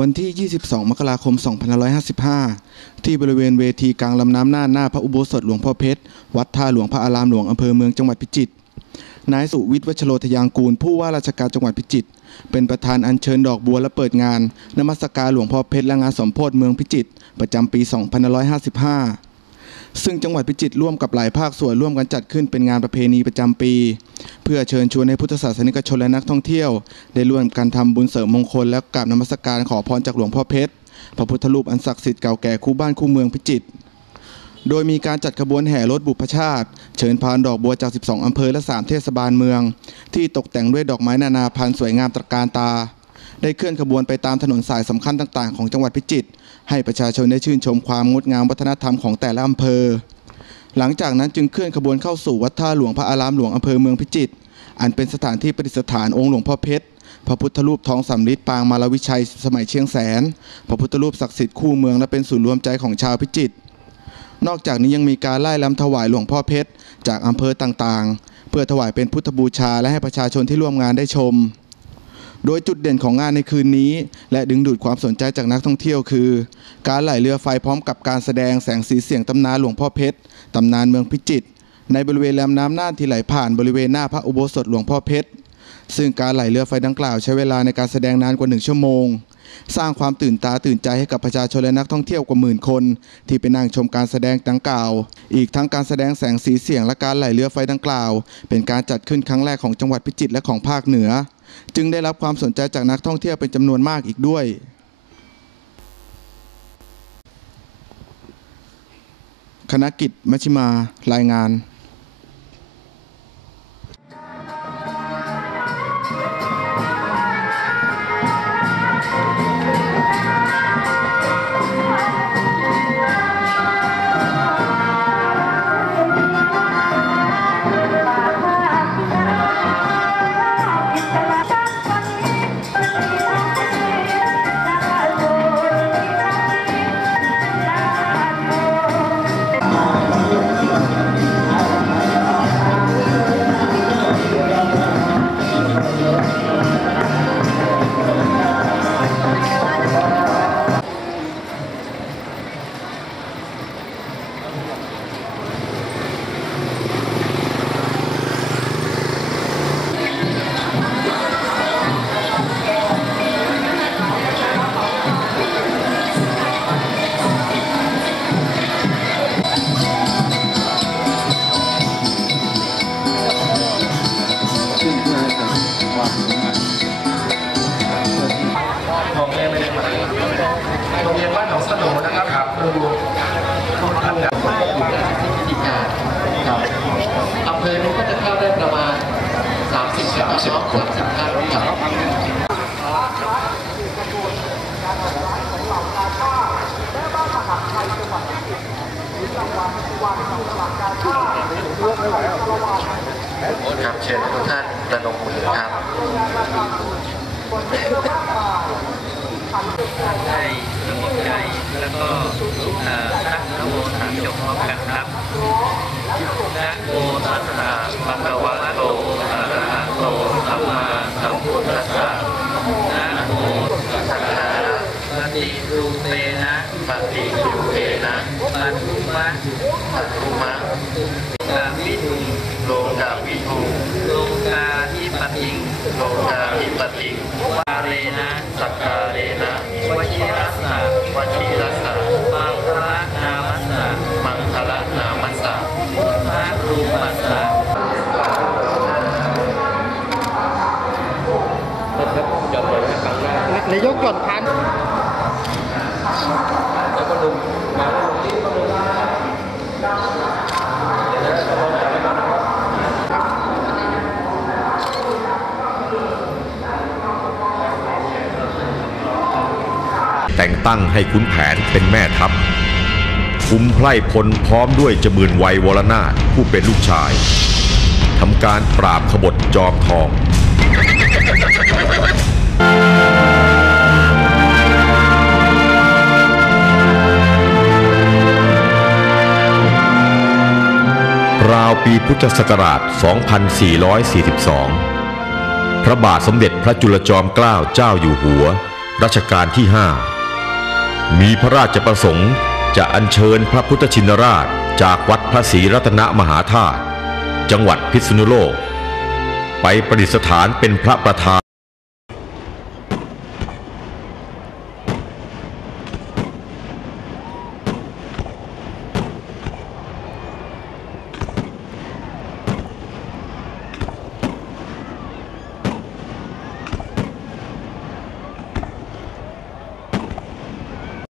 วันที่ 22 มกราคม 2555 ที่บริเวณเวทีกลางลำน้ำน่านหน้าพระอุโบสถหลวงพ่อเพชร วัดท่าหลวงพระอารามหลวงอำเภอเมืองจังหวัดพิจิตร นายสุวิทย์วัชโรทยางกูล ผู้ว่าราชการจังหวัดพิจิตร เป็นประธานอัญเชิญดอกบัวและเปิดงาน นมัสการหลวงพ่อเพชรและงานสมโพธิเมืองพิจิตร ประจำปี 2555 ซึ่งจังหวัดพิจิตรร่วมกับหลายภาคส่วนร่วมกันจัดขึ้นเป็นงานประเพณีประจำปี เพื่อเชิญชวนให้พุทธศาสนิกชนและนักท่องเที่ยว ได้ร่วมกันทำบุญเสริมมงคลและกราบนมัสการขอพรจากหลวงพ่อเพชรพระพุทธรูปอันศักดิ์สิทธิ์เก่าแก่คู่บ้านคู่เมืองพิจิตรโดยมีการจัดขบวนแห่รถบุพชาติ เชิญพานดอกบัวจาก 12 อำเภอและ 3 เทศบาลเมือง ที่ตกแต่งด้วยดอกไม้นานาพันธุ์สวยงามตระการตา ได้เคลื่อนขบวนไปตามถนนสายสำคัญต่างๆ ของจังหวัดพิจิตรให้ประชาชนได้ชื่นชมความงดงามวัฒนธรรมของแต่ละอำเภอ หลังจากนั้นจึงเคลื่อนขบวนเข้าสู่วัดท่าหลวงพระอารามหลวงอำเภอเมืองพิจิตร อันเป็นสถานที่ประดิษฐานองค์หลวงพ่อเพชร พระพุทธรูปทองสำริดปางมารวิชัยสมัยเชียงแสน พระพุทธรูปศักดิ์สิทธิ์คู่เมืองและเป็นศูนย์รวมใจของชาวพิจิตร นอกจากนี้ยังมีการไล่ลำถวายหลวงพ่อเพชร จากอำเภอต่างๆ เพื่อถวายเป็นพุทธบูชาและให้ประชาชนที่ร่วมงานได้ชม โดยจุดเด่นของงานในคืนนี้ และดึงดูดความสนใจจากนักท่องเที่ยวคือ การไหลเรือไฟพร้อมกับการแสดงแสงสีเสียงตำนานหลวงพ่อเพชรตำนานเมืองพิจิตรในบริเวณลำน้ำน่านที่ไหลผ่านบริเวณหน้าพระอุโบสถหลวงพ่อเพชรซึ่งการไหลเรือไฟดังกล่าวใช้เวลาในการแสดงนานกว่าหนึ่งชั่วโมง สร้างความตื่นตาตื่นใจให้กับประชาชนและนักท่องเที่ยวกว่าหมื่นคน ที่ไปนั่งชมการแสดงดังกล่าว อีกทั้งการแสดงแสงสีเสียงและการไหลเรือไฟดังกล่าว เป็นการจัดขึ้นครั้งแรกของจังหวัดพิจิตรและของภาคเหนือ จึงได้รับความสนใจจากนักท่องเที่ยวเป็นจำนวนมากอีกด้วย คณะกิจมชิมารายงาน รงเรียนบ้านหนองสนนะครับครับครูท่านแบบอีกงานครับอำเภอนี้ก็จะเข้าได้ประมาณ 30ครับ30คน30ท่านครับครับเชิญทุกท่านระนมมือครับ ได้สงบใจแล้วก็เอ่อตั้งนะโมสามจบพร้อมกันครับนะ โมตัสสะภะคะวะโตอะระหะโตสัมมาสัมพุทธัสสะนะโมตัสสะปฏิรูเตนะปฏิรูเตนะปัจจุมะปัตุมะกาวิทุโลกาวิทูโลกาทิปติโลกาวิปติวาเรนะสักกา นายกหย่อนพันแต่งตั้งให้ขุนแผนเป็นแม่ทัพคุมไพร่พลพร้อมด้วยจมื่นวัยวรนาถผู้เป็นลูกชายทำการปราบขบฏจอมทอง ราวปีพุทธศักราช 2442 พระบาทสมเด็จพระจุลจอมเกล้าเจ้าอยู่หัว รัชกาลที่ 5 มีพระราชประสงค์จะอัญเชิญพระพุทธชินราชจากวัดพระศรีรัตนมหาธาตุจังหวัดพิษณุโลก ไปประดิษฐานเป็นพระประธาน